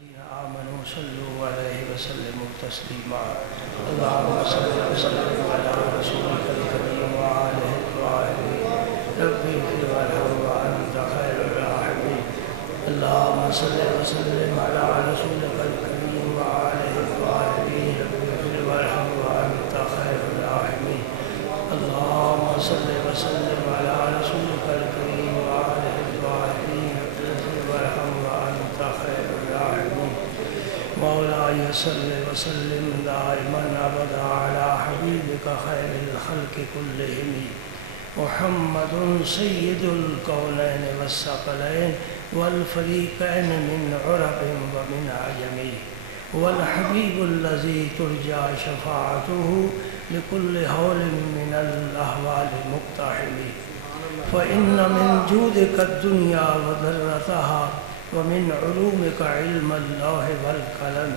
آمنوا صلوا عليه وسلموا تسليما اللهم صل وسلم على رسولك الكريم وآله الطاهرين رب اغفر وارحم وأنت خير الراحمين اللهم صل وسلم على رسولك الكريم وآله الطاهرين رب اغفر وارحم وأنت خير الراحمين اللهم صل وسلم على رسولك الكريم وآله الطاهرين رب اغفر وارحم وأنت خير الراحمين مولاي صل وسلم دائما ابدا على حبيبك خير الخلق كلهم محمد سيد الكونين والثقلين والفريقين من عرب ومن عجم والحبيب الذي ترجى شفاعته لكل هول من الأهوال مقتحم فإن من جودك الدنيا وذرتها ومن علومك علم اللوح والقلم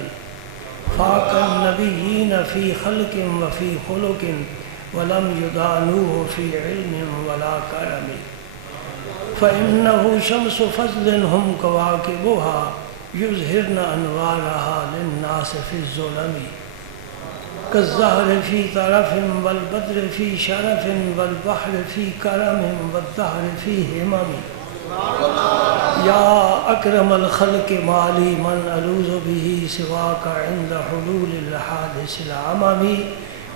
فاق النبيين في خلق وفي خلق ولم يدانوه في علم ولا كرم فإنه شمس فضل هم كواكبها يظهرن أنوارها للناس في الظلم كالزهر في طرف والبدر في شرف والبحر في كرم والدهر في همم يا أكرم الخلق مالي من ألوذ به سواك عند حلول الحادث العمم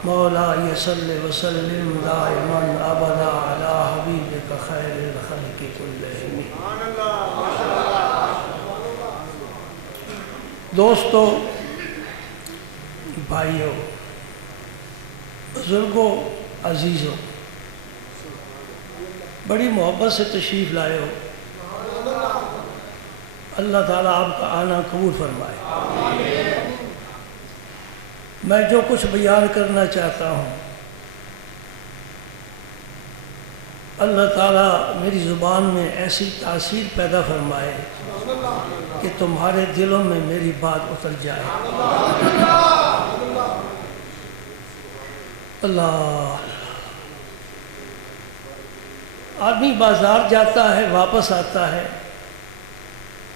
مولاي صل وسلم دائما أبدا على حبيبك خير الخلق كلهم دوستو، بھائیو، بزرگوں، عزیزوں، بڑی محبت سے تشریف لائے ہو۔ اللہ تعالیٰ آپ کا آنا قبول فرمائے۔ میں جو کچھ بیان کرنا چاہتا ہوں اللہ تعالیٰ میری زبان میں ایسی تاثیر پیدا فرمائے کہ تمہارے دلوں میں میری بات اتر جائے۔ اللہ، آدمی بازار جاتا ہے، واپس آتا ہے،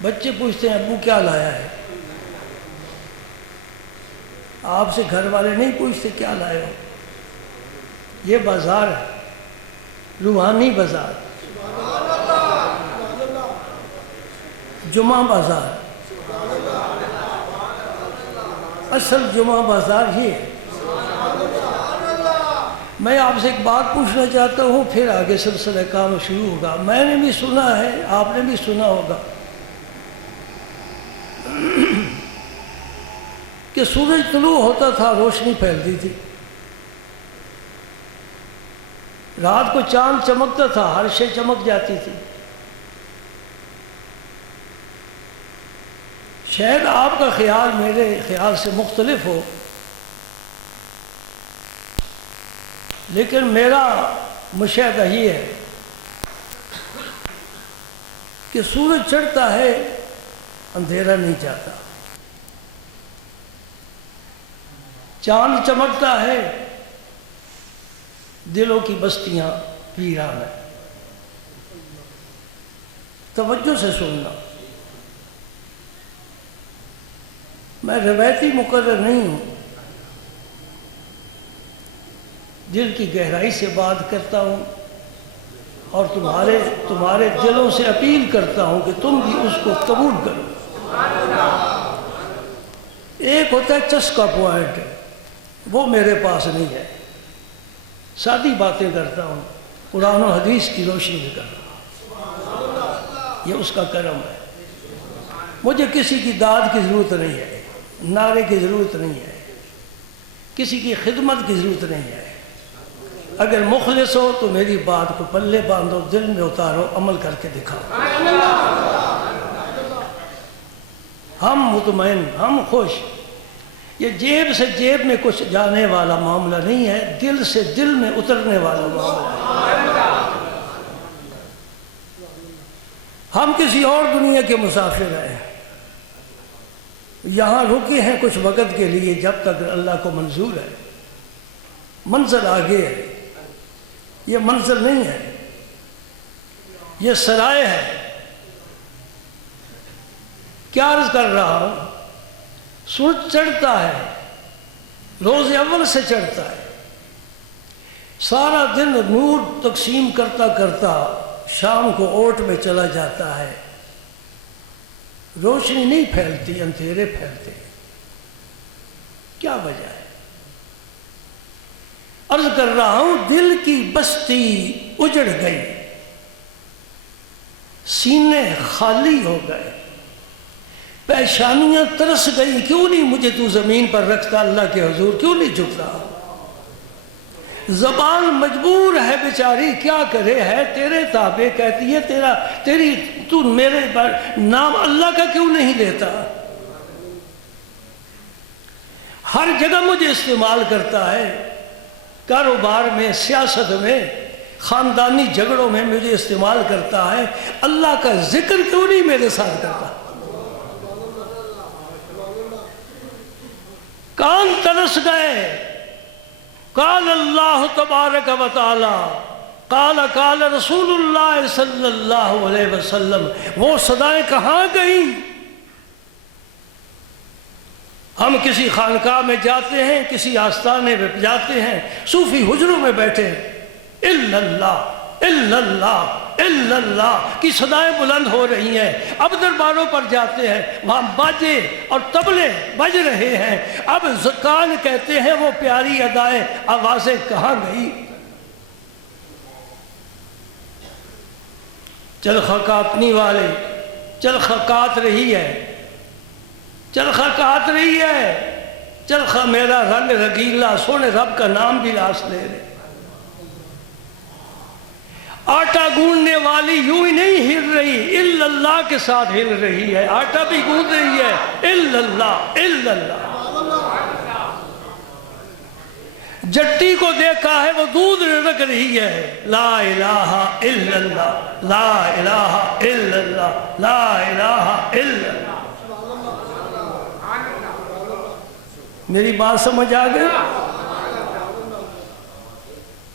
بچے پوچھتے ہیں ابو کیا لایا ہے؟ آپ سے گھر والے نہیں پوچھتے کیا لائے ہو؟ یہ بازار ہے، روحانی بازار، جمعہ بازار، اصل جمعہ بازار ہی ہے۔ میں آپ سے ایک بات پوچھنا چاہتا ہوں، پھر آگے سلسلہ کام شروع ہوگا۔ میں نے بھی سنا ہے، آپ نے بھی سنا ہوگا کہ سورج طلوع ہوتا تھا، روشنی پھیلتی تھی، رات کو چاند چمکتا تھا، ہر شے چمک جاتی تھی۔ شاید آپ کا خیال میرے خیال سے مختلف ہو، لیکن میرا مشاہدہ یہ ہے کہ سورج چڑھتا ہے، اندھیرا نہیں جاتا، چاند چمکتا ہے، دلوں کی بستیاں ویران ہیں۔ توجہ سے سننا، میں روایتی مقرر نہیں ہوں، دل کی گہرائی سے بات کرتا ہوں اور تمہارے دلوں سے اپیل کرتا ہوں کہ تم بھی اس کو قبول کرو۔ ایک ہوتا ہے چسکا پوائنٹ، وہ میرے پاس نہیں ہے، سادی باتیں کرتا ہوں، قرآن و حدیث کی روشنی میں کر رہا ہوں، یہ اس کا کرم ہے۔ مجھے کسی کی داد کی ضرورت نہیں ہے، نعرے کی ضرورت نہیں ہے، کسی کی خدمت کی ضرورت نہیں ہے۔ اگر مخلص ہو تو میری بات کو پلے باندھو، دل میں اتارو، عمل کر کے دکھاؤ۔ ہم مطمئن، ہم خوش۔ یہ جیب سے جیب میں کچھ جانے والا معاملہ نہیں ہے، دل سے دل میں اترنے والا معاملہ ہے۔ ہم کسی اور دنیا کے مسافر ہیں، یہاں رکے ہیں کچھ وقت کے لیے، جب تک اللہ کو منظور ہے۔ منزل آگے ہے، یہ منزل نہیں ہے، یہ سرائے ہے۔ کیا عرض کر رہا ہوں، سورج چڑھتا ہے، روز اول سے چڑھتا ہے، سارا دن نور تقسیم کرتا کرتا شام کو اوٹ میں چلا جاتا ہے، روشنی نہیں پھیلتی، اندھیرے پھیلتے، کیا وجہ ہے؟ عرض کر رہا ہوں دل کی بستی اجڑ گئی، سینے خالی ہو گئے، پیشانیاں ترس گئی، کیوں نہیں مجھے تو زمین پر رکھتا اللہ کے حضور، کیوں نہیں جھکتا؟ زبان مجبور ہے بیچاری، کیا کرے، ہے تیرے تابع، کہتی ہے تو میرے نام اللہ کا کیوں نہیں لیتا؟ ہر جگہ مجھے استعمال کرتا ہے، کاروبار میں، سیاست میں، خاندانی جھگڑوں میں مجھے استعمال کرتا ہے، اللہ کا ذکر کیوں نہیں میرے ساتھ کرتا؟ کان ترس گئے۔ قال اللہ تبارک و تعالی، قال رسول اللہ صلی اللہ علیہ وسلم، وہ صدائیں کہاں گئیں؟ ہم کسی خانقاہ میں جاتے ہیں، کسی آستانے میں جاتے ہیں، صوفی حجروں میں بیٹھے ہیں، الا اللہ الا اللہ الا اللہ کی صدائیں بلند ہو رہی ہیں۔ اب درباروں پر جاتے ہیں، وہاں باجے اور طبلے بج رہے ہیں، اب کان کہتے ہیں وہ پیاری ادائیں، آوازیں کہاں گئی؟ چرخ کاٹنے والے، چرخ کاٹ رہی ہے، چرخہ کاٹ رہی ہے، چرخہ میرا رنگ رگیلا، سونے رب کا نام بھی لاش لے رہے۔ آٹا گونڈنے والی یوں ہی نہیں ہل رہی، الا اللہ کے ساتھ ہل رہی ہے، آٹا بھی گوند رہی ہے، الا اللہ الا اللہ۔ جٹی کو دیکھا ہے وہ دودھ رکھ رہی ہے، لا الہ الا اللہ لا الہ الا اللہ لا الہ الا اللہ۔ میری بات سمجھ آ گئی؟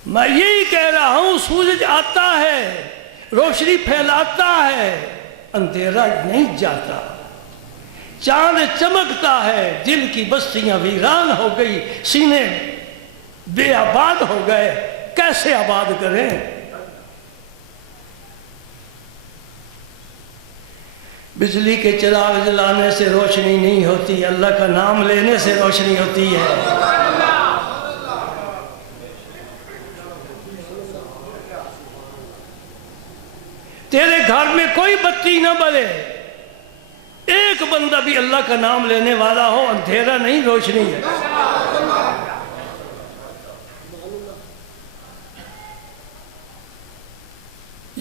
میں یہی کہہ رہا ہوں، سورج آتا ہے، روشنی پھیلاتا ہے، اندھیرا نہیں جاتا، چاند چمکتا ہے، دل کی بستیاں ویران ہو گئی، سینے بے آباد ہو گئے، کیسے آباد کریں؟ بجلی کے چراغ جلانے سے روشنی نہیں ہوتی، اللہ کا نام لینے سے روشنی ہوتی ہے۔ تیرے گھر میں کوئی بتی نہ بلے، ایک بندہ بھی اللہ کا نام لینے والا ہو، اندھیرا نہیں روشنی ہے۔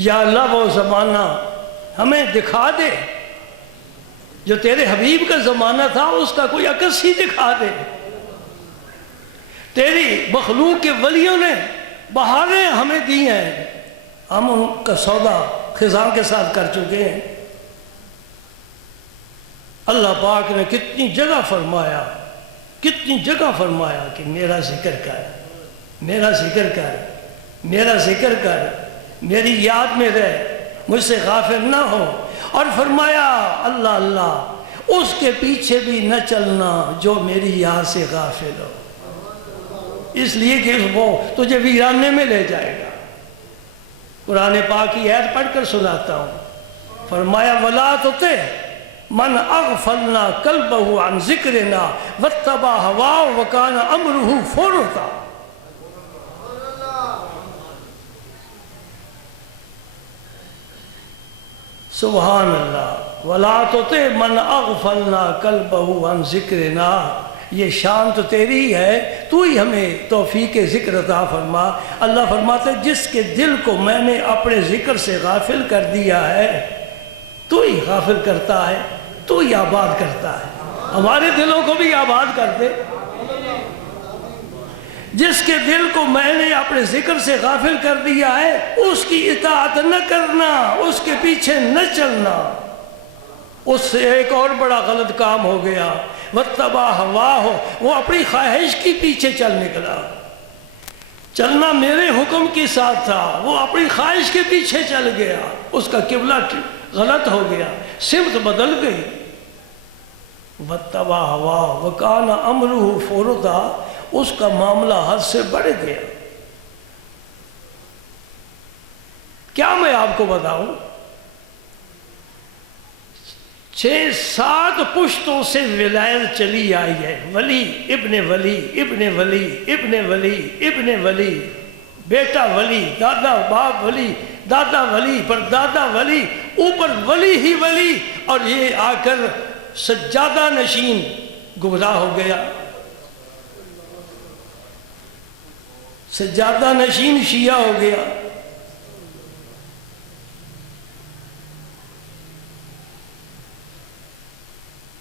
یا اللہ وہ زمانہ ہمیں دکھا دے جو تیرے حبیب کا زمانہ تھا، اس کا کوئی عکس ہی دکھا دے۔ تیری مخلوق کے ولیوں نے بہاریں ہمیں دی ہیں، ہم ان کا سودا خزاں کے ساتھ کر چکے ہیں۔ اللہ پاک نے کتنی جگہ فرمایا، کتنی جگہ فرمایا کہ میرا ذکر کر، میرا ذکر کر، میرا ذکر کر، میری یاد میں رہ، مجھ سے غافل نہ ہو۔ اور فرمایا اللہ اللہ، اس کے پیچھے بھی نہ چلنا جو میری یاد سے غافل ہو، اس لیے کہ وہ تجھے ویرانے میں لے جائے گا۔ قرآن پاک کی آیت پڑھ کر سناتا ہوں، فرمایا وَلَا تُطِعْ مَنْ أَغْفَلْنَا قَلْبَهُ عَنْ ذِكْرِنَا وَاتَّبَعَ هَوَاهُ وَكَانَ أَمْرُهُ فُرُطًا۔ سبحان اللہ، وَلَا تُطِعْ مَنْ أَغْفَلْنَا قَلْبَهُ عَنْ ذِكْرِنَا، یہ شان تو تیری ہے، تو ہی ہمیں توفیق ذکر عطا فرما۔ اللہ فرماتے جس کے دل کو میں نے اپنے ذکر سے غافل کر دیا ہے، تو ہی غافل کرتا ہے، تو ہی آباد کرتا ہے، ہمارے دلوں کو بھی آباد کر دے۔ جس کے دل کو میں نے اپنے ذکر سے غافل کر دیا ہے، اس کی اطاعت نہ کرنا، اس کے پیچھے نہ چلنا، اس سے ایک اور بڑا غلط کام ہو گیا، وَاتَّبَعَ هَوَاهُ، وہ اپنی خواہش کی پیچھے چل نکلا۔ چلنا میرے حکم کے ساتھ تھا، وہ اپنی خواہش کے پیچھے چل گیا، اس کا قبلہ غلط ہو گیا، سمت بدل گئی۔ وَاتَّبَعَ هَوَاهُ وَكَانَ أَمْرُهُ فُرُطًا، اس کا معاملہ حد سے بڑھ گیا۔ کیا میں آپ کو بتاؤں، 6-7 پشتوں سے ولایت چلی آئی ہے، ولی ابن ولی ابن ولی ابن ولی ابن ولی، بیٹا ولی، دادا باپ ولی، دادا ولی پر دادا ولی، اوپر ولی ہی ولی، اور یہ آ کر سجادہ نشین گمراہ ہو گیا، سجادہ نشین شیعہ ہو گیا۔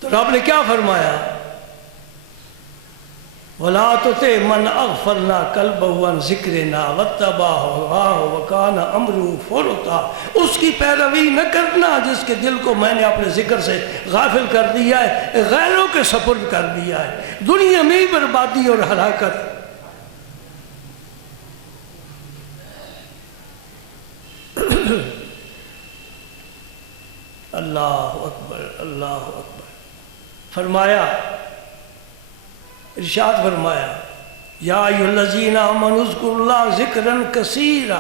تو رب نے کیا فرمایا، وَلَا تُطِعْ مَنْ أَغْفَلْنَا قَلْبَهُ عَنْ ذِكْرِنَا وَاتَّبَعَ هَوَاهُ وَكَانَ أَمْرُهُ فُرُطًا، اس کی پیروی نہ کرنا جس کے دل کو میں نے اپنے ذکر سے غافل کر دیا ہے، غیروں کے سپرد کر دیا ہے، دنیا میں بربادی اور ہلاکت۔ اللہ اکبر اللہ اکبر۔ فرمایا، ارشاد فرمایا، یا ایھا الذین آمنوا اذکروا اللہ ذکرا کثیرا،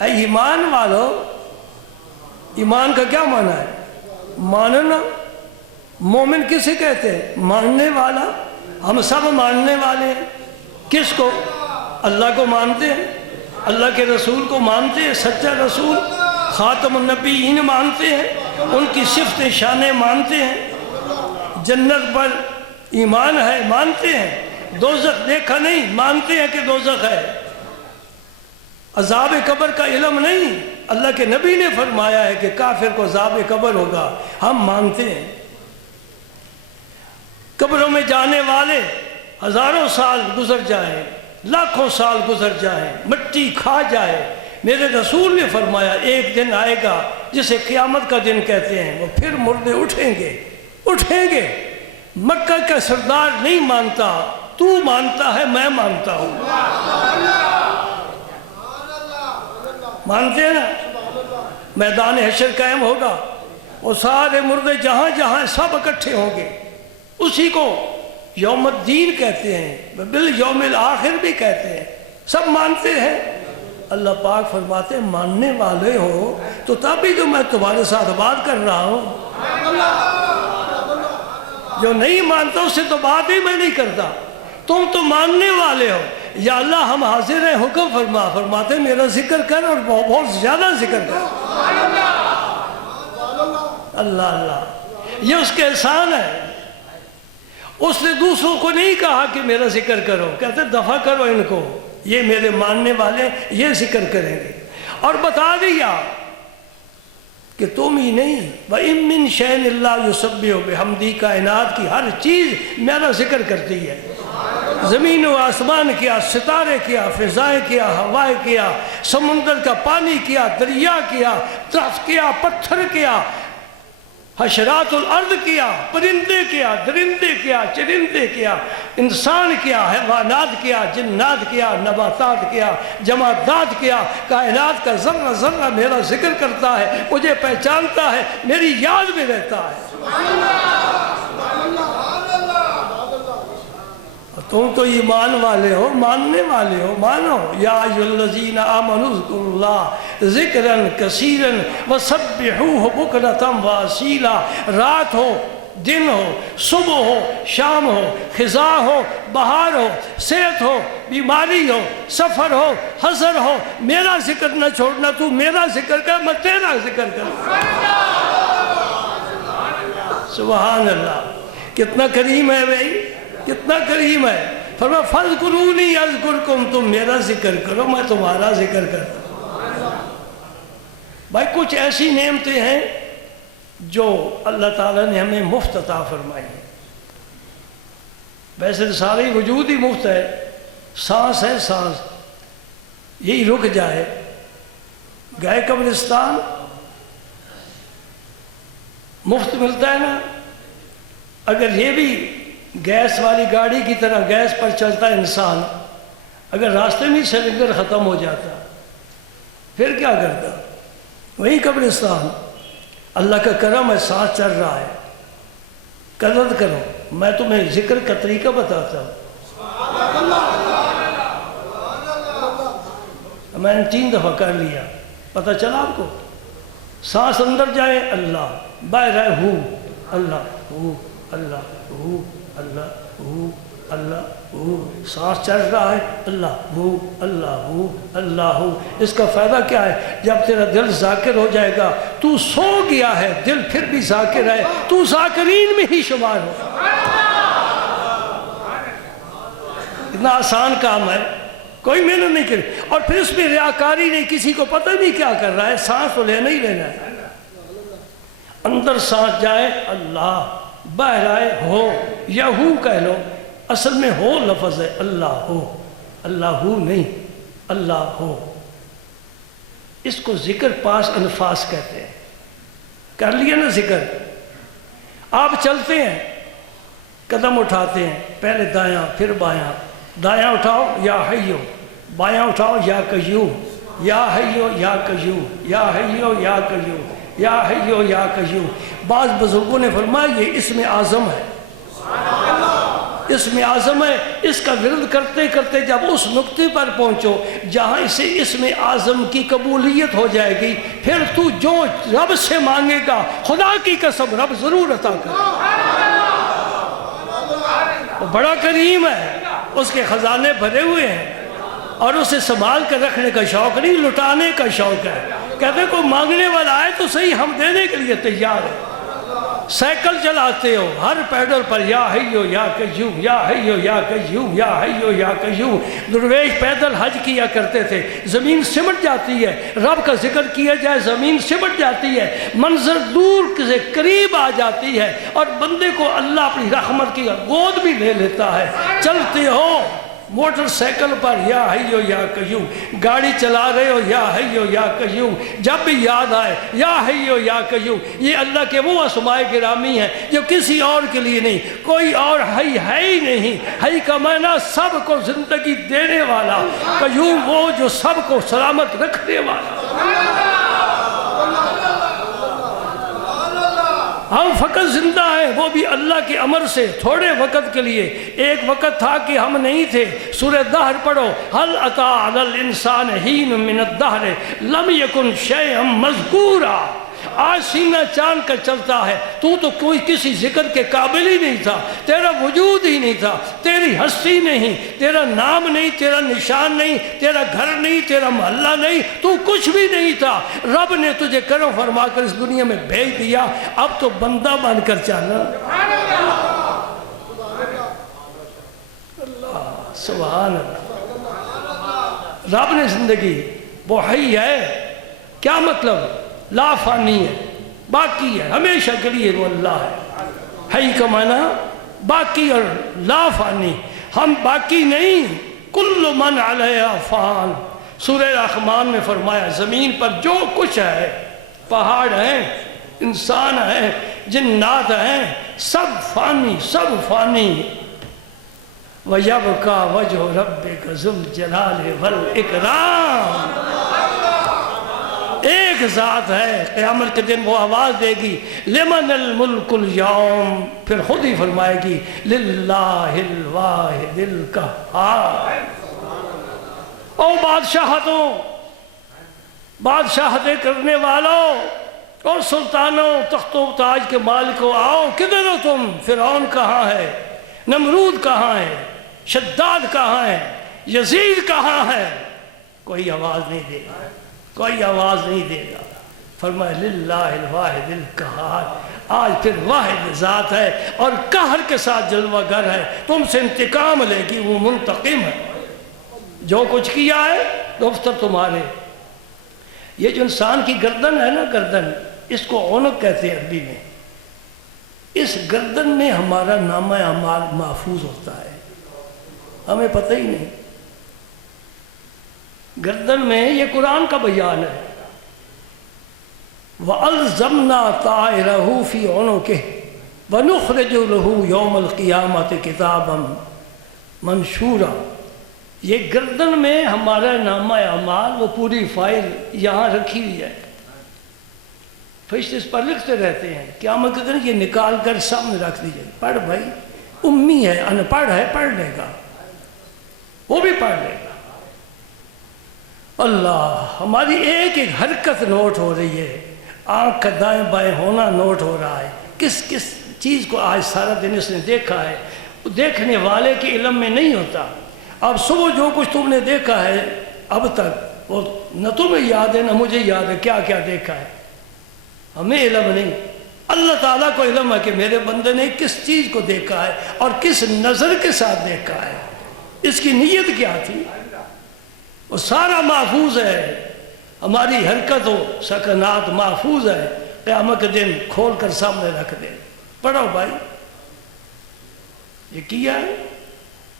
اے ایمان والو، ایمان کا کیا معنی ہے؟ ماننا۔ مومن کسے کہتے ہیں؟ ماننے والا۔ ہم سب ماننے والے ہیں، کس کو؟ اللہ کو مانتے ہیں، اللہ کے رسول کو مانتے ہیں، سچا رسول خاتم النبیین مانتے ہیں، ان کی صفت شانیں مانتے ہیں، جنت پر ایمان ہے مانتے ہیں، دوزخ دیکھا نہیں مانتے ہیں کہ دوزخ ہے، عذاب قبر کا علم نہیں، اللہ کے نبی نے فرمایا ہے کہ کافر کو عذاب قبر ہوگا، ہم مانتے ہیں۔ قبروں میں جانے والے ہزاروں سال گزر جائیں، لاکھوں سال گزر جائیں، مٹی کھا جائے، میرے رسول نے فرمایا ایک دن آئے گا جسے قیامت کا دن کہتے ہیں، وہ پھر مردے اٹھیں گے اٹھیں گے۔ مکہ کا سردار نہیں مانتا، تو مانتا ہے، میں مانتا ہوں، مانتے ہیں نا؟ میدان حشر قائم ہوگا، وہ سارے مردے جہاں جہاں سب اکٹھے ہوں گے، اسی کو یوم الدین کہتے ہیں، بالیوم الآخر بھی کہتے ہیں، سب مانتے ہیں۔ اللہ پاک فرماتے ہیں ماننے والے ہو تو تبھی تو میں تمہارے ساتھ بات کر رہا ہوں، جو نہیں مانتا اس سے تو بات ہی میں نہیں کرتا، تم تو ماننے والے ہو۔ یا اللہ ہم حاضر ہیں، حکم فرما۔ فرماتے ہیں میرا ذکر کر اور بہت زیادہ ذکر کر۔ اللہ اللہ، یہ اس کے احسان ہے۔ اس نے دوسروں کو نہیں کہا کہ میرا ذکر کرو، کہتے دفع کرو ان کو، یہ میرے ماننے والے یہ ذکر کریں گے، اور بتا دیا کہ تم ہی نہیں، وَإِن مِّن شَيْءٍ إِلَّا يُسَبِّحُ بِحَمْدِهِ، کائنات کی ہر چیز میرا ذکر کرتی ہے، زمین و آسمان کیا، ستارے کیا، فضائیں کیا، ہوائیں کیا، سمندر کا پانی کیا، دریا کیا، درخت کیا، پتھر کیا، حشرات الارض کیا، پرندے کیا، درندے کیا، چرندے کیا، انسان کیا، حیوانات کیا، جنات کیا، نباتات کیا، جمادات کیا، کائنات کا ذرہ ذرہ میرا ذکر کرتا ہے، مجھے پہچانتا ہے، میری یاد میں رہتا ہے۔ تم تو ایمان والے ہو، ماننے والے ہو، مانو۔ یا ایھا الذین آمنوا اذکروا اللہ ذکرا کثیرا وسبحوہ بکرۃ واصیلا، رات ہو، دن ہو، صبح ہو، شام ہو، خزاں ہو، بہار ہو، صحت ہو، بیماری ہو، سفر ہو، حضر ہو، میرا ذکر نہ چھوڑنا، تو میرا ذکر کر، میں تیرا ذکر کر۔ سبحان اللہ، کتنا کریم ہے بھائی، کتنا کریم ہے۔ فرمایا فاذکرونی اذکرکم، تم میرا ذکر کرو میں تمہارا ذکر کرتا ہوں۔ بھائی کچھ ایسی نعمتیں ہیں جو اللہ تعالیٰ نے ہمیں مفت عطا فرمائی ہیں، ویسے سارے وجود ہی مفت ہے، سانس ہے، سانس یہی رک جائے، گئے قبرستان مفت ملتا ہے نا، اگر یہ بھی گیس والی گاڑی کی طرح گیس پر چلتا انسان، اگر راستے میں سلنڈر ختم ہو جاتا پھر کیا کرتا؟ وہی قبرستان، اللہ کا کرم ہے، سانس چل رہا ہے، قدر کرو. میں تمہیں ذکر کا طریقہ بتاتا ہوں. میں نے 3 دفعہ کر لیا. پتہ چلا آپ کو؟ سانس اندر جائے اللہ، باہر آئے ہو اللہ، ہو اللہ، ہو اللہ، ہو اللہ، ہو. سانس چل رہا ہے اللہ ہو اللہ ہو اللہ ہو. اس کا فائدہ کیا ہے؟ جب تیرا دل ذاکر ہو جائے گا، تو سو گیا ہے، دل پھر بھی ذاکر ہے، تو ذاکرین میں ہی شمار ہو. اتنا آسان کام ہے، کوئی محنت نہیں کرے. اور پھر اس میں ریاکاری نہیں، کسی کو پتہ نہیں کیا کر رہا ہے. سانس تو لینا ہی لینا ہے. اندر سانس جائے اللہ، باہر آئے ہو یا ہو کہہ لو. اصل میں ہو لفظ ہے، اللہ ہو، اللہ ہو نہیں، اللہ ہو. اس کو ذکر پاس انفاس کہتے ہیں. کر لیا نا ذکر. آپ چلتے ہیں، قدم اٹھاتے ہیں، پہلے دایاں پھر بایاں. دایاں اٹھاؤ یا حیو، بایاں اٹھاؤ یا قیوم، یا حیو یا قیوم، یا حیو یا قیوم، یا حیو یا قیوم. بعض بزرگوں نے فرمایا یہ اسم اعظم ہے. اسم اعظم ہے. اس کا ورد کرتے کرتے جب اس نقطے پر پہنچو جہاں اسے اسم اعظم کی قبولیت ہو جائے گی، پھر تو جو رب سے مانگے گا، خدا کی قسم رب ضرور عطا کرے. وہ بڑا کریم ہے، اس کے خزانے بھرے ہوئے ہیں، اور اسے سنبھال کر رکھنے کا شوق نہیں، لٹانے کا شوق ہے. کہتے ہیں کوئی مانگنے والا آئے تو صحیح، ہم دینے کے لیے تیار ہیں. سائیکل چلاتے ہو، ہر پیڈل پر یا حیو یا قیوم، یا حیو یا قیوم، یا حیو یا قیوم. درویش پیدل حج کیا کرتے تھے. زمین سمٹ جاتی ہے، رب کا ذکر کیا جائے زمین سمٹ جاتی ہے، منظر دور سے قریب آ جاتی ہے، اور بندے کو اللہ اپنی رحمت کی گود بھی لے لیتا ہے. چلتے ہو موٹر سائیکل پر یا حیو یا قیوم، گاڑی چلا رہے ہو یا حیو یا قیوم، جب بھی یاد آئے یا حیو یا قیوم. یہ اللہ کے وہ اسماء گرامی ہیں جو کسی اور کے لیے نہیں. کوئی اور حی ہے ہی نہیں. حی کا معنی سب کو زندگی دینے والا، قیوم وہ جو سب کو سلامت رکھنے والا. ہم فقط زندہ ہیں، وہ بھی اللہ کے امر سے، تھوڑے وقت کے لیے. ایک وقت تھا کہ ہم نہیں تھے. سورہ دہر پڑھو، هل اتى على الانسان حين من الدهر لم يكن شيئا مذكورا. آج سینہ چاند کر چلتا ہے، تو کوئی کسی ذکر کے قابل ہی نہیں تھا. تیرا وجود ہی نہیں تھا، تیری ہستی نہیں، تیرا نام نہیں، تیرا نشان نہیں، تیرا گھر نہیں، تیرا محلہ نہیں، تو کچھ بھی نہیں تھا. رب نے تجھے کرم فرما کر اس دنیا میں بھیج دیا. اب تو بندہ بن کر چلنا. اللہ سبحان اللہ. رب نے زندگی وہ حی ہے. کیا مطلب؟ لا فانی ہے، باقی ہے، ہمیشہ کے لیے وہ اللہ ہے. حی کا معنی باقی اور لا فانی. ہم باقی نہیں. کل من علیہا فان. سورہ رحمان میں فرمایا زمین پر جو کچھ ہے، پہاڑ ہیں، انسان ہیں، جنات ہیں، سب فانی، سب فانی. وَيَبْقَى وَجْهُ رَبِّكَ ذُو الْجَلَالِ وَالْإِكْرَامِ. ایک ذات ہے، قیامت کے دن وہ آواز دے گی لمن الملک اليوم، پھر خود ہی فرمائے گی للہ الواحد القہار. او بادشاہتوں، بادشاہتیں کرنے والوں اور سلطانوں، تخت و تاج کے مالکوں، آؤ کدھر ہو تم؟ فرعون کہاں ہے؟ نمرود کہاں ہے؟ شداد کہاں ہے؟ یزید کہاں ہے؟ کوئی آواز نہیں دے گا، کوئی آواز نہیں دے گا. فرمایا للہ الواحد القہار. آج پھر واحد ذات ہے اور قہر کے ساتھ جلوہ گر ہے. تم سے انتقام لے گی، وہ منتقم ہے. جو کچھ کیا ہے دفتر تمہارے. یہ جو انسان کی گردن ہے نا، گردن، اس کو عنق کہتے ہیں عربی میں. اس گردن میں ہمارا نامہ اعمال محفوظ ہوتا ہے، ہمیں پتہ ہی نہیں. گردن میں یہ قرآن کا بیان ہے. وَأَلْزَمْنَا طَائِرَهُ فِي عُنُقِهِ وَنُخْرِجُ لَهُ يَوْمَ الْقِيَامَةِ كِتَابًا مَنْشُورًا. یہ گردن میں ہمارا نامہ اعمال، وہ پوری فائل یہاں رکھی ہوئی ہے. فرشتے اس پر لکھتے رہتے ہیں، قیامت کے دن یہ نکال کر سامنے رکھ دیجئے، پڑھ بھائی، امی ہے، ان پڑھ ہے، پڑھ لے گا، وہ بھی پڑھ لے گا۔ اللہ، ہماری ایک ایک حرکت نوٹ ہو رہی ہے، آنکھ کا دائیں بائیں ہونا نوٹ ہو رہا ہے، کس کس چیز کو آج سارا دن اس نے دیکھا ہے، دیکھنے والے کے علم میں نہیں ہوتا۔ اب صبح جو کچھ تم نے دیکھا ہے اب تک، وہ نہ تمہیں یاد ہے نہ مجھے یاد ہے کیا کیا دیکھا ہے، ہمیں علم نہیں۔ اللہ تعالیٰ کو علم ہے کہ میرے بندے نے کس چیز کو دیکھا ہے اور کس نظر کے ساتھ دیکھا ہے، اس کی نیت کیا تھی، وہ سارا محفوظ ہے۔ ہماری حرکت و سکنات محفوظ ہے، قیامت کے دن کھول کر سامنے رکھ دے۔ پڑھو بھائی، یہ کیا ہے،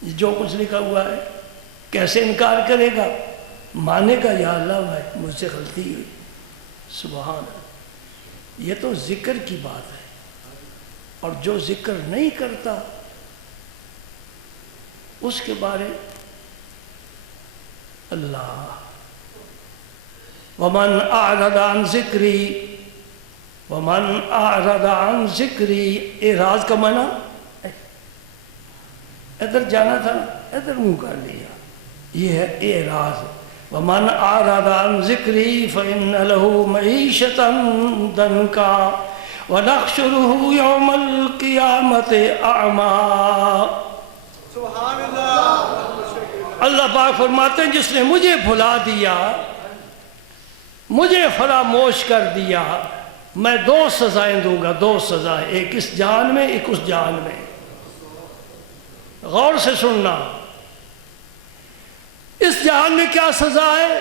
یہ جو کچھ لکھا ہوا ہے، کیسے انکار کرے گا، مانے گا یا اللہ بھائی مجھ سے غلطی ہوئی، سبحان اللہ۔ یہ تو ذکر کی بات ہے، اور جو ذکر نہیں کرتا اس کے بارے اللہ وَمَنْ أَعْرَضَ عَنْ ذِكْرِي وَمَنْ أَعْرَضَ عَنْ ذِكْرِي، اعراض کا معنی ادھر جانا تھا، ادھر منہ کر لیا، یہ ہے اعراض۔ وَمَنْ أَعْرَضَ عَنْ ذِكْرِي فَإِنَّ لَهُ مَعِيشَةً ضَنْكًا وَنَحْشُرُهُ يَوْمَ الْقِيَامَةِ أَعْمَىٰ۔ سبحان اللہ۔ اللہ پاک فرماتے ہیں جس نے مجھے بھلا دیا، مجھے فراموش کر دیا، میں دو سزائیں دوں گا، دو سزائیں، ایک اس جہان میں ایک اس جہان میں۔ غور سے سننا، اس جہان میں کیا سزا ہے؟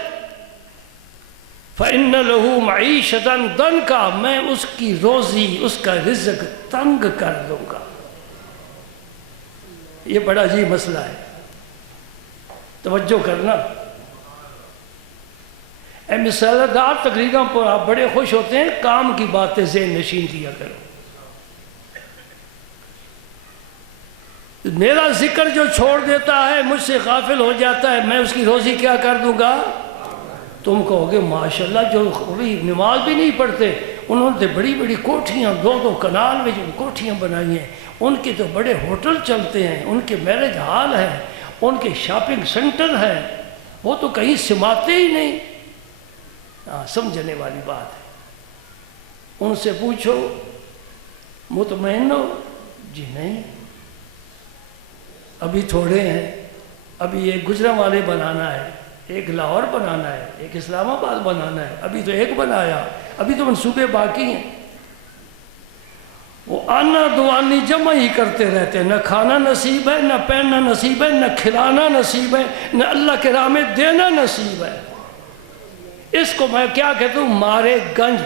فَإِنَّ لَهُ مَعِيشَةً ضَنْكًا، میں اس کی روزی، اس کا رزق تنگ کر دوں گا۔ یہ بڑا عجیب مسئلہ ہے، توجہ کرنا۔ اے مسئلہ دار تقریروں پر آپ بڑے خوش ہوتے ہیں، کام کی باتیں ذہن نشین دیا کرو۔ میرا ذکر جو چھوڑ دیتا ہے، مجھ سے غافل ہو جاتا ہے، میں اس کی روزی کیا کر دوں گا؟ تم کہو گے ماشاءاللہ جو نماز بھی نہیں پڑھتے، انہوں نے بڑی بڑی کوٹھیاں، دو دو کنال میں جو کوٹھیاں بنائی ہیں، ان کے تو بڑے ہوٹل چلتے ہیں، ان کے میرج ہال ہیں، ان کے شاپنگ سنٹر ہیں، وہ تو کہیں سماتے ہی نہیں۔ سمجھنے والی بات ہے۔ ان سے پوچھو مطمئن ہو؟ جی نہیں، ابھی تھوڑے ہیں، ابھی ایک گجرانوالے بنانا ہے، ایک لاہور بنانا ہے، ایک اسلام آباد بنانا ہے، ابھی تو ایک بنایا، ابھی تو منصوبے باقی ہیں۔ وہ آنا دوانی جمع ہی کرتے رہتے ہیں، نہ کھانا نصیب ہے، نہ پہننا نصیب ہے، نہ کھلانا نصیب ہے، نہ اللہ کے راہ میں دینا نصیب ہے۔ اس کو میں کیا کہتا ہوں؟ مارے گنج۔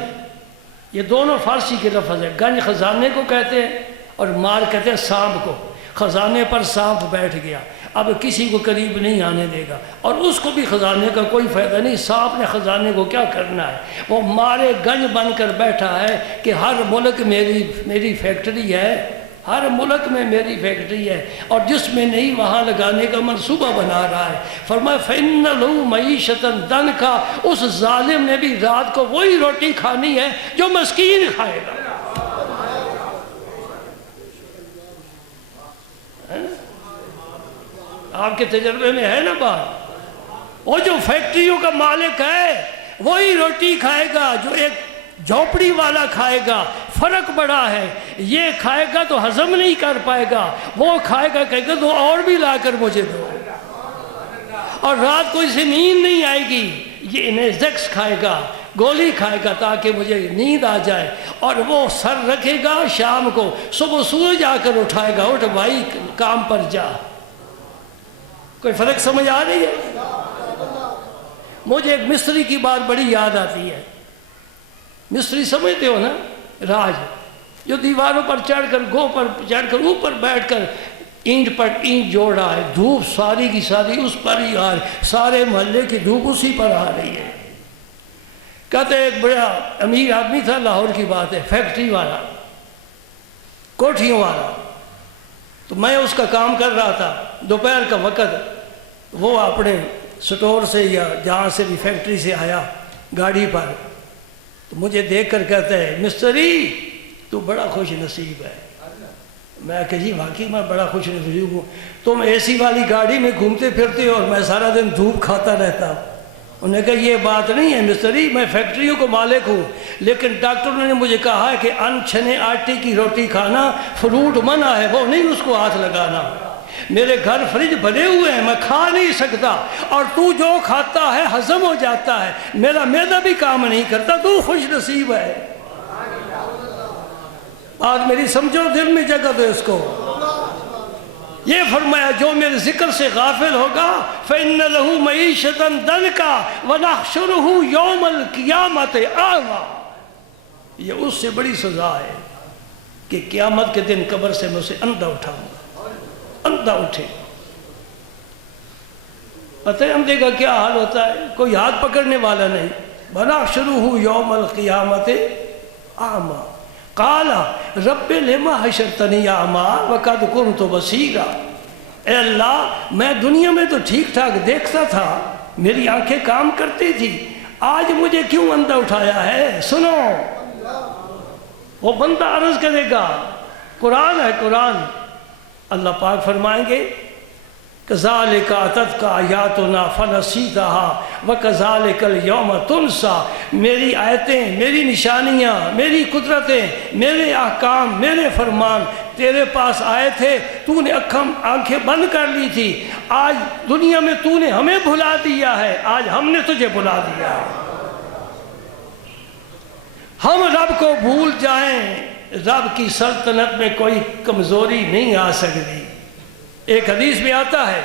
یہ دونوں فارسی کے لفظ ہے، گنج خزانے کو کہتے ہیں اور مار کہتے ہیں سانپ کو۔ خزانے پر سانپ بیٹھ گیا، اب کسی کو قریب نہیں آنے دے گا، اور اس کو بھی خزانے کا کوئی فائدہ نہیں، سانپ نے خزانے کو کیا کرنا ہے؟ وہ مارے گنج بن کر بیٹھا ہے کہ ہر ملک میری فیکٹری ہے، ہر ملک میں میری فیکٹری ہے، اور جس میں نہیں وہاں لگانے کا منصوبہ بنا رہا ہے۔ فرمایا فَإِنَّ لَهُ مَعِيشَةً ضَنْكًا، اس ظالم نے بھی رات کو وہی روٹی کھانی ہے جو مسکین کھائے گا۔ آپ کے تجربے میں ہے نا بات؟ وہ جو فیکٹریوں کا مالک ہے وہی روٹی کھائے گا جو ایک جھوپڑی والا کھائے گا۔ فرق بڑا ہے، یہ کھائے گا تو ہضم نہیں کر پائے گا، وہ کھائے گا کہے گا تو اور بھی لا کر مجھے دو، اور رات کو اسے نیند نہیں آئے گی، یہ انیزیکس کھائے گا، گولی کھائے گا تاکہ مجھے نیند آ جائے، اور وہ سر رکھے گا شام کو، صبح سورج آ کر اٹھائے گا، اٹھ بھائی کام پر جا۔ کوئی فرق سمجھ آ رہی ہے؟ مجھے ایک مستری کی بات بڑی یاد آتی ہے۔ مستری سمجھتے ہو نا، راج، جو دیواروں پر چڑھ کر گو پر چڑھ کر اوپر بیٹھ کر اینٹ پر اینٹ جوڑ رہا ہے، دھوپ ساری کی ساری اس پر ہی آ رہی، سارے محلے کی دھوپ اسی پر آ رہی ہے۔ کہتے ایک بڑا امیر آدمی تھا، لاہور کی بات ہے، فیکٹری والا، کوٹھیوں والا، تو میں اس کا کام کر رہا تھا۔ دوپہر کا وقت وہ اپنے سٹور سے یا جہاں سے بھی فیکٹری سے آیا گاڑی پر، تو مجھے دیکھ کر کہتا ہے مستری تو بڑا خوش نصیب ہے۔ میں کہ جی واقعی میں بڑا خوش نصیب ہوں، تم اے سی والی گاڑی میں گھومتے پھرتے ہو اور میں سارا دن دھوپ کھاتا رہتا ہوں۔ انہوں نے کہا یہ بات نہیں ہے مستری، میں فیکٹریوں کو مالک ہوں، لیکن ڈاکٹروں نے مجھے کہا ہے کہ ان چھنے آٹے کی روٹی کھانا، فروٹ منع ہے، وہ نہیں اس کو ہاتھ لگانا۔ میرے گھر فریج بنے ہوئے ہیں، میں کھا نہیں سکتا، اور تو جو کھاتا ہے ہضم ہو جاتا ہے، میرا معدہ بھی کام نہیں کرتا، تو خوش نصیب ہے۔ آج میری سمجھو، دل میں جگہ دو اس کو۔ یہ فرمایا جو میرے ذکر سے غافل ہوگا فَإِنَّ لَهُ مَعِيشَةً ضَنْكَ وَنَحْشُرُهُ يَوْمَ الْقِيَامَةِ أَعْمَى۔ یہ اس سے بڑی سزا ہے کہ قیامت کے دن قبر سے میں اسے اندھا اٹھاؤں گا، اندھا اٹھے۔ پتہ ہے اندھے کا کیا حال ہوتا ہے؟ کوئی ہاتھ پکڑنے والا نہیں۔ وَنَحْشُرُهُ يَوْمَ الْقِيَامَةِ أَعْمَى قال رب لما حشرتنی اعمیٰ وقد كنت بصیرا۔ اے اللہ میں دنیا میں تو ٹھیک ٹھاک دیکھتا تھا، میری آنکھیں کام کرتی تھی، آج مجھے کیوں اندھا اٹھایا ہے؟ سنو، وہ بندہ عرض کرے گا، قرآن ہے قرآن، اللہ پاک فرمائیں گے کذالک اتتک آیاتنا فنسیتہا وکذالک الیوم تنسی۔ میری آیتیں، میری نشانیاں، میری قدرتیں، میرے احکام، میرے فرمان تیرے پاس آئے تھے، تو نے آنکھیں بند کر لی تھی، آج دنیا میں تو نے ہمیں بھلا دیا ہے، آج ہم نے تجھے بھلا دیا ہے۔ ہم رب کو بھول جائیں، رب کی سلطنت میں کوئی کمزوری نہیں آ سکتی۔ ایک حدیث میں آتا ہے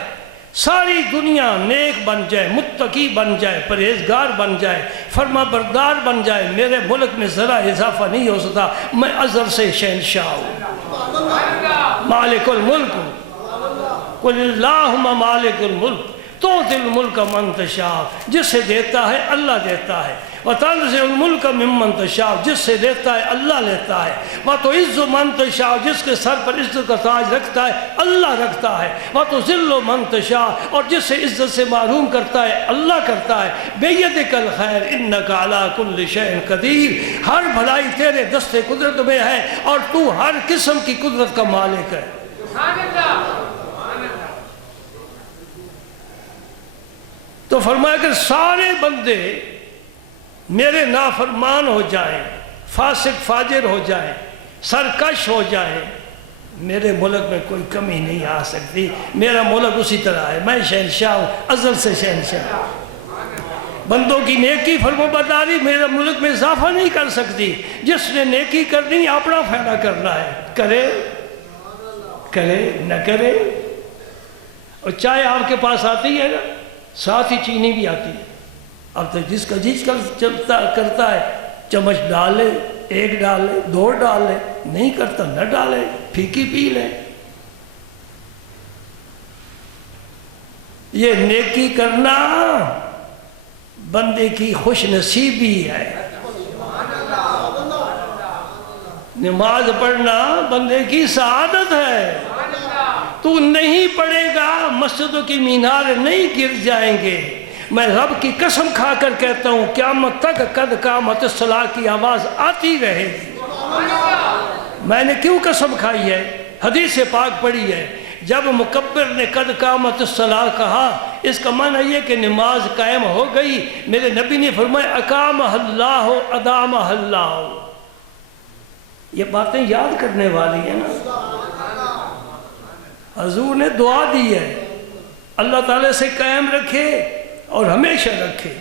ساری دنیا نیک بن جائے، متقی بن جائے، پرہیزگار بن جائے، فرما بردار بن جائے، میرے ملک میں ذرا اضافہ نہیں ہو سکتا، میں ازل سے شہنشاہ ہوں، مالک الملک ہوں۔ قل اللہم مالک الملک تؤتی الملک من تشاء، جس سے دیتا ہے اللہ دیتا ہے، وتنزع الملک ممن تشاء، جس سے دیتا ہے اللہ لیتا ہے، وتعز من تشاء، جس کے سر پر عزت کا تاج رکھتا ہے اللہ رکھتا ہے، وتذل من تشاء، اور جس سے عزت سے محروم کرتا ہے اللہ کرتا ہے۔ بیدک الخیر انک علی کل شیء قدیر، ہر بھلائی تیرے دست قدرت میں ہے اور تو ہر قسم کی قدرت کا مالک ہے۔ تو فرمایا کہ سارے بندے میرے نافرمان ہو جائیں، فاسق فاجر ہو جائیں، سرکش ہو جائیں، میرے ملک میں کوئی کمی نہیں آ سکتی، میرا ملک اسی طرح ہے، میں شہنشاہ ہوں، ازل سے شہنشاہ۔ بندوں کی نیکی فرمانبرداری میرے ملک میں اضافہ نہیں کر سکتی، جس نے نیکی کرنی اپنا فائدہ کرنا ہے، کرے کرے نہ کرے۔ اور چائے آپ کے پاس آتی ہے نا، ساتھ ہی چینی بھی آتی ہے، اب تو جس کا جیچ کرتا ہے چمچ ڈال لے، ایک ڈال لے، دو ڈال لے، نہیں کرتا نہ ڈالے، پھیکی پی لے۔ یہ نیکی کرنا بندے کی خوش نصیبی ہے، نماز پڑھنا بندے کی سعادت ہے۔ تو نہیں پڑھے گا مسجدوں کی مینار نہیں گر جائیں گے۔ میں رب کی قسم کھا کر کہتا ہوں قیامت تک قد قامت الصلاۃ کی آواز آتی رہے گی۔ میں نے کیوں قسم کھائی ہے؟ حدیث پاک پڑھی ہے، جب مکبر نے قد قامت الصلاۃ کہا اس کا معنی یہ کہ نماز قائم ہو گئی۔ میرے نبی نے فرمایا اقامہ اللہ ادامہ اللہ۔ یہ باتیں یاد کرنے والی ہیں نا، حضور نے دعا دی ہے اللہ تعالیٰ سے قائم رکھے اور ہمیشہ رکھے۔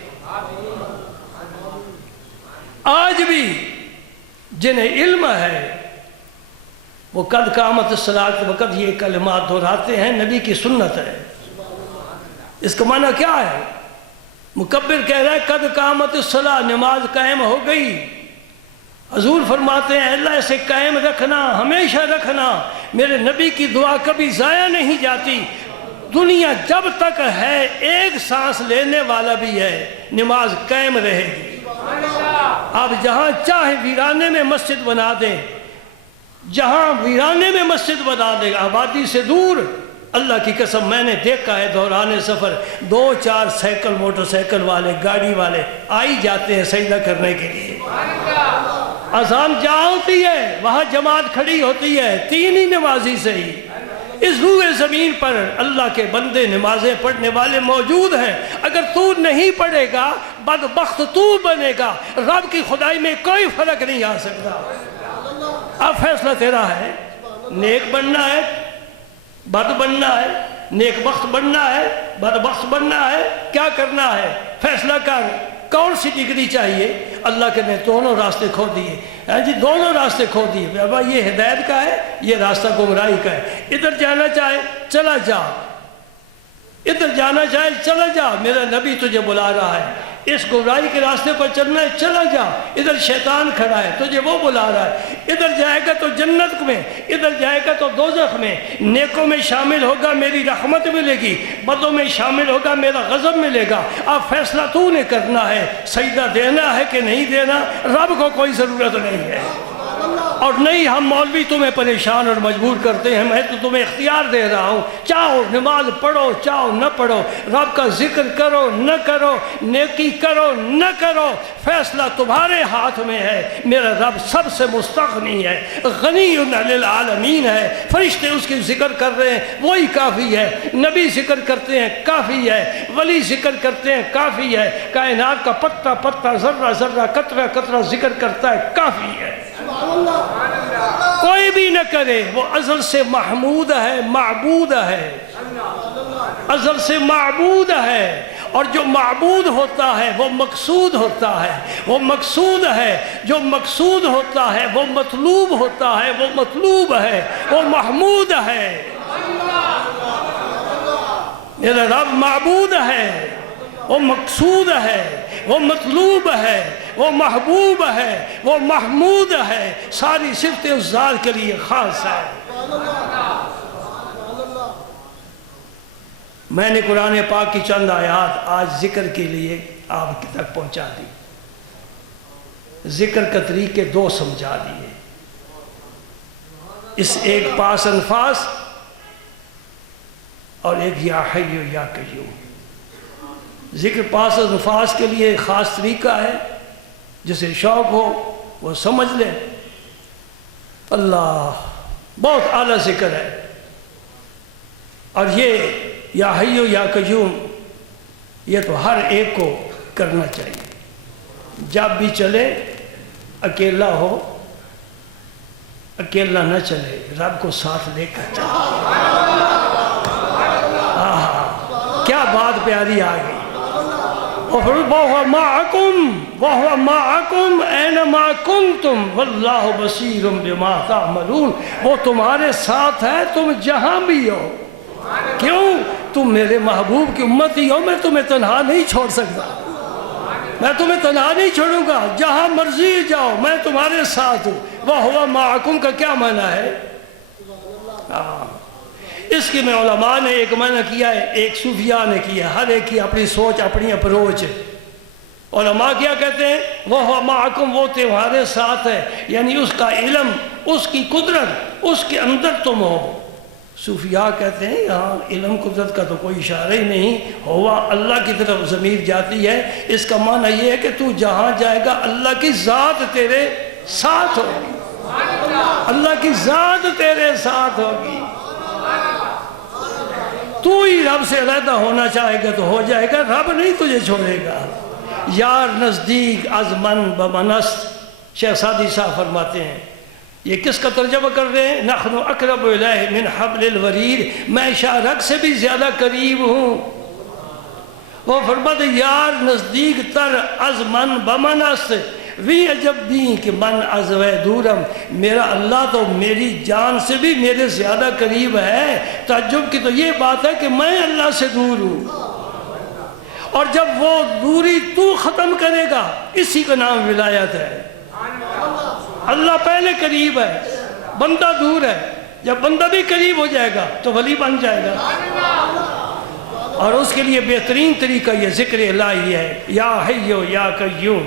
آج بھی جنہیں علم ہے وہ قد قامت الصلاۃ کے وقت یہ کلمات دہراتے ہیں، نبی کی سنت ہے۔ اس کا معنی کیا ہے؟ مکبر کہہ رہا ہے قد قامت الصلاۃ، نماز قائم ہو گئی۔ حضور فرماتے ہیں اللہ اسے قائم رکھنا، ہمیشہ رکھنا۔ میرے نبی کی دعا کبھی ضائع نہیں جاتی، دنیا جب تک ہے ایک سانس لینے والا بھی ہے نماز قائم رہے گی۔ آپ جہاں چاہے ویرانے میں مسجد بنا دیں، جہاں ویرانے میں مسجد بنا دیں، آبادی سے دور، اللہ کی قسم میں نے دیکھا ہے دوران سفر 2-4 سائیکل موٹر سائیکل والے گاڑی والے آئی جاتے ہیں سجدہ کرنے کے لیے. اذان جہاں ہوتی ہے وہاں جماعت کھڑی ہوتی ہے, 3 ہی نمازی سے ہی. اس روئے زمین پر اللہ کے بندے نمازیں پڑھنے والے موجود ہیں. اگر تو نہیں پڑھے گا بدبخت تو بنے گا. رب کی خدائی میں کوئی فرق نہیں آ سکتا. اب فیصلہ تیرا ہے, نیک بننا ہے بد بننا ہے, نیک بخت بننا ہے بدبخت بننا ہے, کیا کرنا ہے فیصلہ کر. کون سی ڈگری چاہیے؟ اللہ کے نے دونوں راستے کھو دیے. جی دونوں راستے کھو دیے. بابا یہ ہدایت کا ہے, یہ راستہ گمراہی کا ہے. ادھر جانا چاہے چلا جا, ادھر جانا چاہے چلا جا, میرا نبی تجھے بلا رہا ہے. اس گمراہی کے راستے پر چلنا ہے چلا جا. ادھر شیطان کھڑا ہے تجھے وہ بلا رہا ہے. ادھر جائے گا تو جنت میں, ادھر جائے گا تو دوزخ میں. نیکوں میں شامل ہوگا میری رحمت ملے گی, بدوں میں شامل ہوگا میرا غضب ملے گا. اب فیصلہ تو نے کرنا ہے, سجدہ دینا ہے کہ نہیں دینا. رب کو کوئی ضرورت نہیں ہے, اور نہیں ہم مولوی تمہیں پریشان اور مجبور کرتے ہیں. میں تو تمہیں اختیار دے رہا ہوں, چاہو نماز پڑھو چاہو نہ پڑھو, رب کا ذکر کرو نہ کرو, نیکی کرو نہ کرو, فیصلہ تمہارے ہاتھ میں ہے. میرا رب سب سے مستغنی ہے, غنی عن العالمین ہے. فرشتے اس کی ذکر کر رہے ہیں وہی کافی ہے, نبی ذکر کرتے ہیں کافی ہے, ولی ذکر کرتے ہیں کافی ہے, کائنات کا پتہ پتہ ذرہ ذرہ قطرہ قطرہ ذکر کرتا ہے کافی ہے. کوئی بھی نہ کرے وہ ازل سے محمود ہے معبود ہے, ازل سے معبود ہے. اور جو معبود ہوتا ہے وہ مقصود ہوتا ہے, وہ مقصود ہے. جو مقصود ہوتا ہے وہ مطلوب ہوتا ہے, وہ مطلوب ہے, وہ محمود ہے. میرا رب معبود ہے, وہ مقصود ہے, وہ مطلوب ہے, وہ محبوب ہے, وہ محمود ہے. ساری صفتیں اس ذات کے لیے خاص ہے. میں نے قرآن پاک کی چند آیات آج ذکر کے لیے آپ تک پہنچا دی. ذکر کا طریقے 2 سمجھا دیے. اس ایک پاس انفاس اور ایک یا حی یا قیوم. ذکر پاس انفاس کے لیے ایک خاص طریقہ ہے, جسے شوق ہو وہ سمجھ لے. اللہ بہت اعلیٰ ذکر ہے. اور یہ یا حی یا قیوم یہ تو ہر ایک کو کرنا چاہیے. جب بھی چلے اکیلا ہو, اکیلا نہ چلے, رب کو ساتھ لے کر چلے. کیا بات پیاری آ گئی. وَهُوَ مَعَكُمْ وَهُوَ مَعَكُمْ أَيْنَمَا كُنْتُمْ وَاللَّهُ بَصِيرٌ بِمَا تَعْمَلُونَ. وہ تمہارے ساتھ ہے تم جہاں بھی ہو. کیوں؟ تم میرے محبوب کی امتی ہو, میں تمہیں تنہا نہیں چھوڑ سکتا. میں تمہیں تنہا نہیں چھوڑوں گا, جہاں مرضی جاؤ میں تمہارے ساتھ ہوں. وَهُوَ مَعَكُمْ کا کیا معنی ہے؟ اس کی میں علماء نے ایک معنی کیا ہے, ایک صوفیاء نے کیا. ہر ایک کی اپنی سوچ اپنی اپروچ. علماء کیا کہتے ہیں؟ وہ معکم, وہ تمہارے ساتھ ہے, یعنی اس کا علم, اس کی قدرت اس کے اندر تم ہو. صوفیاء کہتے ہیں یہاں علم قدرت کا تو کوئی اشارہ ہی نہیں, ہوا اللہ کی طرف ضمیر جاتی ہے. اس کا معنی یہ ہے کہ تو جہاں جائے گا اللہ کی ذات تیرے ساتھ ہوگی, اللہ کی ذات تیرے ساتھ ہوگی. تو ہی رب سے علیحدہ ہونا چاہے گا تو ہو جائے گا, رب نہیں تجھے چھوڑے گا. یار نزدیک از من بمنست. شیخ سعدی صاحب فرماتے ہیں, یہ کس کا ترجمہ کر رہے ہیں؟ نحن اقرب الیہ من حبل الورید, میں شاہ رگ سے بھی زیادہ قریب ہوں. وہ فرماتے یار نزدیک تر از من بمنست وی عجب دیں کہ من از و دورم. میرا اللہ تو میری جان سے بھی میرے زیادہ قریب ہے. تعجب کی تو یہ بات ہے کہ میں اللہ سے دور ہوں, اور جب وہ دوری تو ختم کرے گا اسی کا نام ولایت ہے. اللہ پہلے قریب ہے, بندہ دور ہے. جب بندہ بھی قریب ہو جائے گا تو ولی بن جائے گا. اور اس کے لیے بہترین طریقہ یہ ذکر الہی ہے, یا حیو یا قیوم,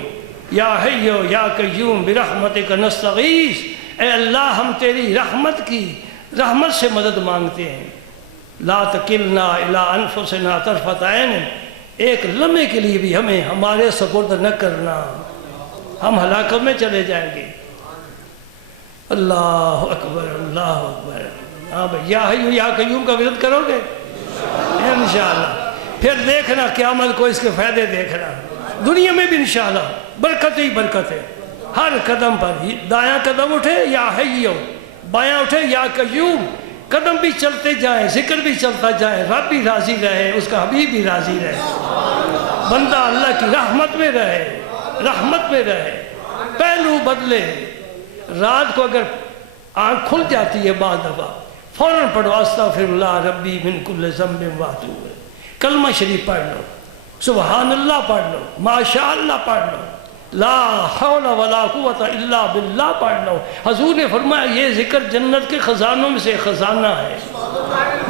یا حیو یا قیوم برحمتک نستغیث. اے اللہ ہم تیری رحمت سے مدد مانگتے ہیں. لا تکلنا الی انفسنا طرفۃ عین، ایک لمحے کے لیے بھی ہمیں ہمارے سپرد نہ کرنا، ہم ہلاکت میں چلے جائیں گے۔ اللہ اکبر، اللہ اکبر۔ ہاں بھائی، یا حی یا قیوم کا ورد کرو گے انشاءاللہ، پھر دیکھنا قیامت کو اس کے فائدے دیکھنا، دنیا میں بھی انشاءاللہ برکت ہی برکت ہے۔ ہر قدم پر دایاں قدم اٹھے یا حی، بایاں اٹھے یا قیوم، قدم بھی چلتے جائیں، ذکر بھی چلتا جائے، رب بھی راضی رہے، اس کا حبیب بھی راضی رہے، بندہ اللہ کی رحمت میں رہے، رحمت میں رہے، پہلو بدلے۔ رات کو اگر آنکھ کھل جاتی ہے بعض دفعہ، فوراً پڑھو استغفر اللہ ربی من کل ذنب واتوب، کلمہ شریف پڑھ لو، سبحان اللہ پڑھ لو، ماشاء اللہ پڑھ لو، لا حول ولا قوت الا باللہ پڑھ لو۔ حضور نے فرمایا یہ ذکر جنت کے خزانوں میں سے خزانہ ہے،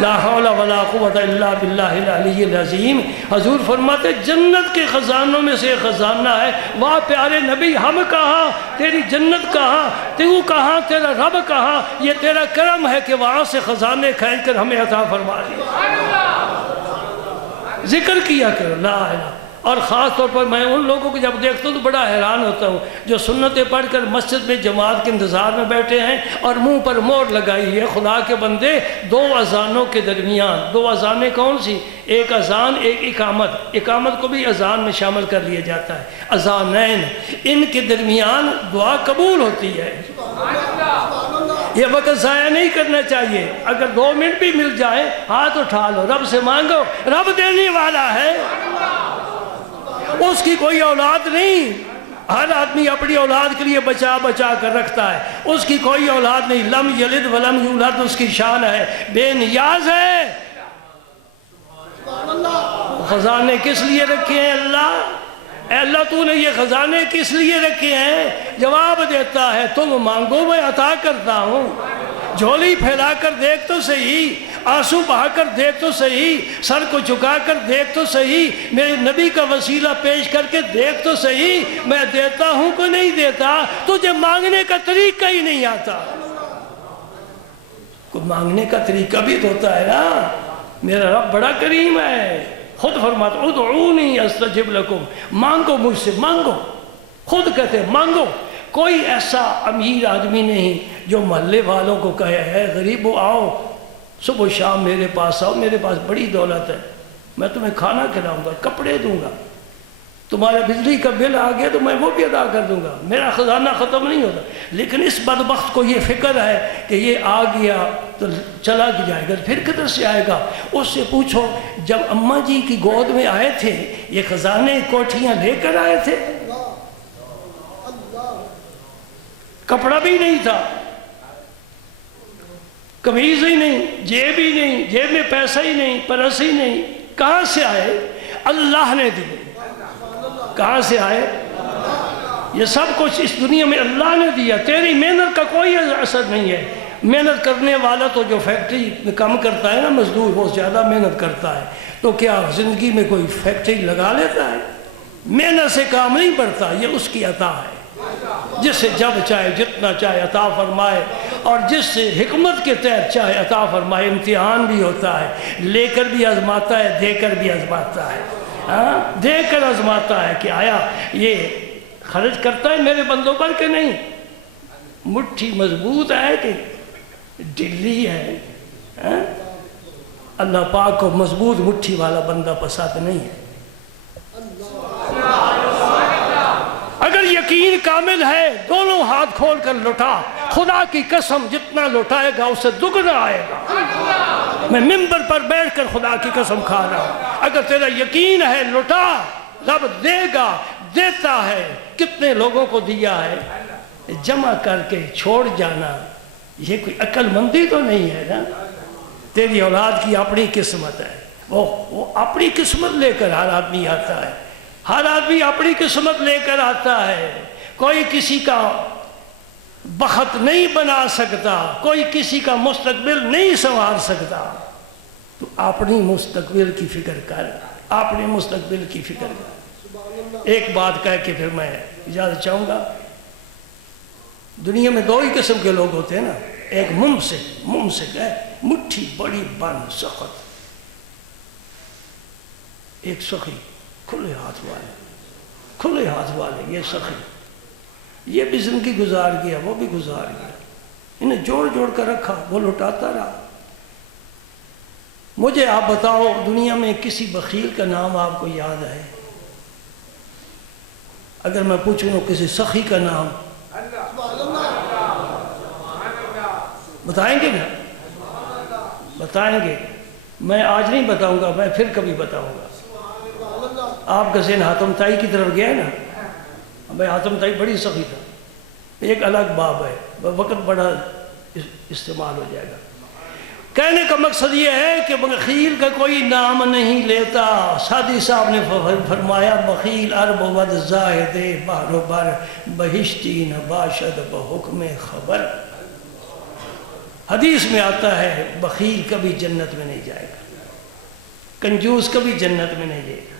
لا حول ولا قوت الا باللہ العلی العظیم۔ حضور فرماتے جنت کے خزانوں میں سے خزانہ ہے۔ واہ پیارے نبی، ہم کہاں، تیری جنت کہاں، تو کہاں، تیرا رب کہاں؟ یہ تیرا کرم ہے کہ وہاں سے خزانے کھینچ کر ہمیں عطا فرما دیا۔ ذکر کیا کرو لا الہ۔ اور خاص طور پر میں ان لوگوں کو جب دیکھتا ہوں تو بڑا حیران ہوتا ہوں جو سنتیں پڑھ کر مسجد میں جماعت کے انتظار میں بیٹھے ہیں اور منہ پر مور لگائی ہے۔ خدا کے بندے، دو اذانوں کے درمیان، دو اذانیں کون سی؟ ایک اذان، ایک اقامت، اقامت کو بھی اذان میں شامل کر لیا جاتا ہے، اذانین، ان کے درمیان دعا قبول ہوتی ہے۔ یہ وقت ضائع نہیں کرنا چاہیے، اگر 2 منٹ بھی مل جائے ہاتھ اٹھا لو، رب سے مانگو، رب دینے والا ہے، اس کی کوئی اولاد نہیں۔ ہر آدمی اپنی اولاد کے لیے بچا بچا کر رکھتا ہے، اس کی کوئی اولاد نہیں، لم یلد ولم یولد اس کی شان ہے، بے نیاز ہے۔ خزانے کس لیے رکھے ہیں اللہ؟ اے اللہ تو نے یہ خزانے کس لیے رکھے ہیں؟ جواب دیتا ہے تم مانگو میں عطا کرتا ہوں۔ جھولی پھیلا کر دیکھ تو صحیح، آنسو بہا کر دیکھ تو صحیح، سر کو جھکا کر دیکھ تو صحیح، میرے نبی کا وسیلہ پیش کر کے دیکھ تو صحیح، میں دیتا ہوں کہ نہیں دیتا؟ تجھے مانگنے کا طریقہ ہی نہیں آتا۔ کوئی مانگنے کا طریقہ بھی تو ہوتا ہے نا۔ میرا رب بڑا کریم ہے، خود فرماتا ادعونی استجب لکم، مانگو مجھ سے، مانگو، خود کہتے ہیں مانگو۔ کوئی ایسا امیر آدمی نہیں جو محلے والوں کو کہے ہے غریبو آؤ صبح و شام میرے پاس آؤ، میرے پاس بڑی دولت ہے، میں تمہیں کھانا کھلاؤں گا، کپڑے دوں گا، تمہارا بجلی کا بل آ گیا تو میں وہ بھی ادا کر دوں گا، میرا خزانہ ختم نہیں ہوتا۔ لیکن اس بدبخت کو یہ فکر ہے کہ یہ آ گیا تو چلا جائے گا، پھر کدھر سے آئے گا؟ اس سے پوچھو جب اماں جی کی گود میں آئے تھے یہ خزانے کوٹھیاں لے کر آئے تھے؟ کپڑا بھی نہیں تھا، قمیض ہی نہیں، جیب ہی نہیں، جیب میں پیسہ ہی نہیں، پرس ہی نہیں، کہاں سے آئے؟ اللہ نے دیے۔ کہاں سے آئے؟ یہ سب کچھ اس دنیا میں اللہ نے دیا، تیری محنت کا کوئی اثر نہیں ہے۔ محنت کرنے والا تو جو فیکٹری میں کام کرتا ہے نا، مزدور، وہ زیادہ محنت کرتا ہے، تو کیا زندگی میں کوئی فیکٹری لگا لیتا ہے؟ محنت سے کام نہیں بڑھتا، یہ اس کی عطا ہے، جس سے جب چاہے جتنا چاہے عطا فرمائے، اور جس سے حکمت کے تحت چاہے عطا فرمائے۔ امتحان بھی ہوتا ہے، لے کر بھی آزماتا ہے، دے کر بھی آزماتا ہے، دے کر آزماتا ہے کہ آیا یہ خرچ کرتا ہے میرے بندوں پر کہ نہیں، مٹھی مضبوط ہے کہ ڈلی ہے۔ اللہ پاک کو مضبوط مٹھی والا بندہ پسند نہیں ہے۔ اگر یقین کامل ہے دونوں ہاتھ کھول کر لٹا، خدا کی قسم جتنا لٹائے گا اس سے دگنا آئے گا۔ میں منبر پر بیٹھ کر خدا کی قسم کھا رہا ہوں، اگر تیرا یقین ہے لٹا، رب دے گا، دیتا ہے۔ کتنے لوگوں کو دیا ہے، جمع کر کے چھوڑ جانا یہ کوئی عقل مندی تو نہیں ہے نا۔ تیری اولاد کی اپنی قسمت ہے، وہ اپنی قسمت لے کر ہر آدمی آتا ہے، ہر آدمی اپنی قسمت لے کر آتا ہے۔ کوئی کسی کا بخت نہیں بنا سکتا، کوئی کسی کا مستقبل نہیں سنوار سکتا۔ تو اپنی مستقبل کی فکر کر، اپنے مستقبل کی فکر کر۔ ایک بات کہہ کے پھر میں اجازت چاہوں گا۔ دنیا میں 2 ہی قسم کے لوگ ہوتے ہیں نا، ایک ممسک ہے، مٹھی بڑی بند سخت، ایک سخی کھلے ہاتھ والے یہ سخی، یہ بھی زندگی گزار گیا، وہ بھی گزار گیا، انہیں جوڑ کر رکھا، وہ لٹاتا رہا۔ مجھے آپ بتاؤ دنیا میں کسی بخیل کا نام آپ کو یاد ہے؟ اگر میں پوچھوں کسی سخی کا نام بتائیں گے نا؟ بتائیں گے؟ میں آج نہیں بتاؤں گا، میں پھر کبھی بتاؤں گا۔ آپ کا ذہن حاتم طائی کی طرف گیا ہے نا؟ میں حاتم طائی بڑی سخی تھا، ایک الگ باب ہے، وقت بڑا استعمال ہو جائے گا۔ کہنے کا مقصد یہ ہے کہ بخیل کا کوئی نام نہیں لیتا۔ سادی صاحب نے فرمایا بخیل عرب ود زاہد بحر و بر بہشتی نباشد بحکم خبر۔ حدیث میں آتا ہے بخیل کبھی جنت میں نہیں جائے گا، کنجوس کبھی جنت میں نہیں جائے گا،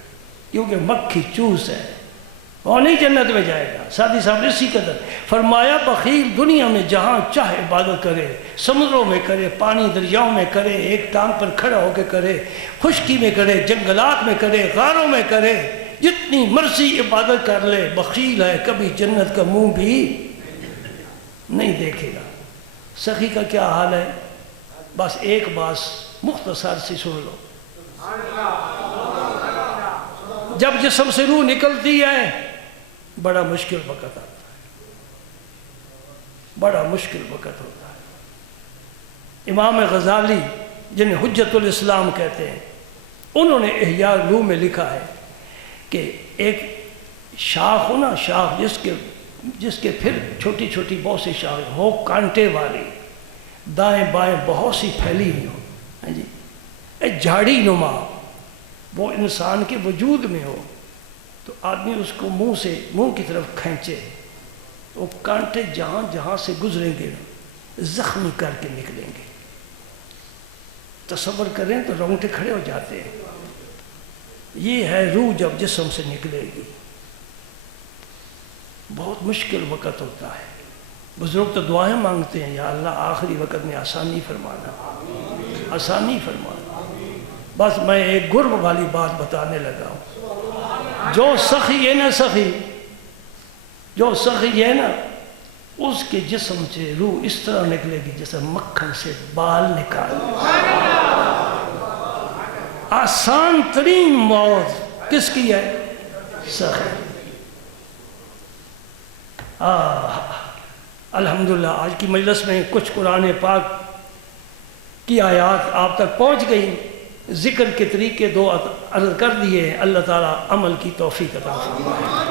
کیونکہ مکھی چوس ہے، وہ نہیں جنت میں جائے گا۔ سادی صاحب نے اسی قدر فرمایا بخیل دنیا میں جہاں چاہے عبادت کرے، سمندروں میں کرے، پانی دریاؤں میں کرے، ایک ٹانگ پر کھڑا ہو کے کرے، خشکی میں کرے، جنگلات میں کرے، غاروں میں کرے، جتنی مرضی عبادت کر لے، بخیل ہے، کبھی جنت کا منہ بھی نہیں دیکھے گا۔ سخی کا کیا حال ہے؟ بس ایک بات مختصر سی سن لو، جب جسم سے روح نکلتی ہے بڑا مشکل وقت آتا ہے، بڑا مشکل وقت ہوتا ہے۔ امام غزالی جنہیں حجت الاسلام کہتے ہیں، انہوں نے احیاء العلوم میں لکھا ہے کہ ایک شاخ ہو نا، شاخ جس کے پھر چھوٹی چھوٹی بہت سی شاخیں ہو، کانٹے والی، دائیں بائیں بہت سی پھیلی ہوئی ہو، جی ایک جھاڑی نما، وہ انسان کے وجود میں ہو تو آدمی اس کو منہ کی طرف کھینچے، وہ کانٹے جہاں سے گزریں گے زخمی کر کے نکلیں گے۔ تصور کریں تو رونگٹے کھڑے ہو جاتے ہیں۔ یہ ہے روح جب جسم سے نکلے گی، بہت مشکل وقت ہوتا ہے۔ بزرگ تو دعائیں مانگتے ہیں، یا اللہ آخری وقت میں آسانی فرمانا، آسانی فرمانا۔ بس میں ایک گرب والی بات بتانے لگا ہوں، جو سخی ہے نا، جو سخی ہے نا، اس کے جسم سے روح اس طرح نکلے گی جیسے مکھن سے بال نکال۔ آسان ترین موت کس کی ہے؟ سخی۔ الحمدللہ آج کی مجلس میں کچھ قرآن پاک کی آیات آپ تک پہنچ گئی، ذکر کے طریقے دو عرض کر دیے۔ اللہ تعالیٰ عمل کی توفیق عطا فرمائے۔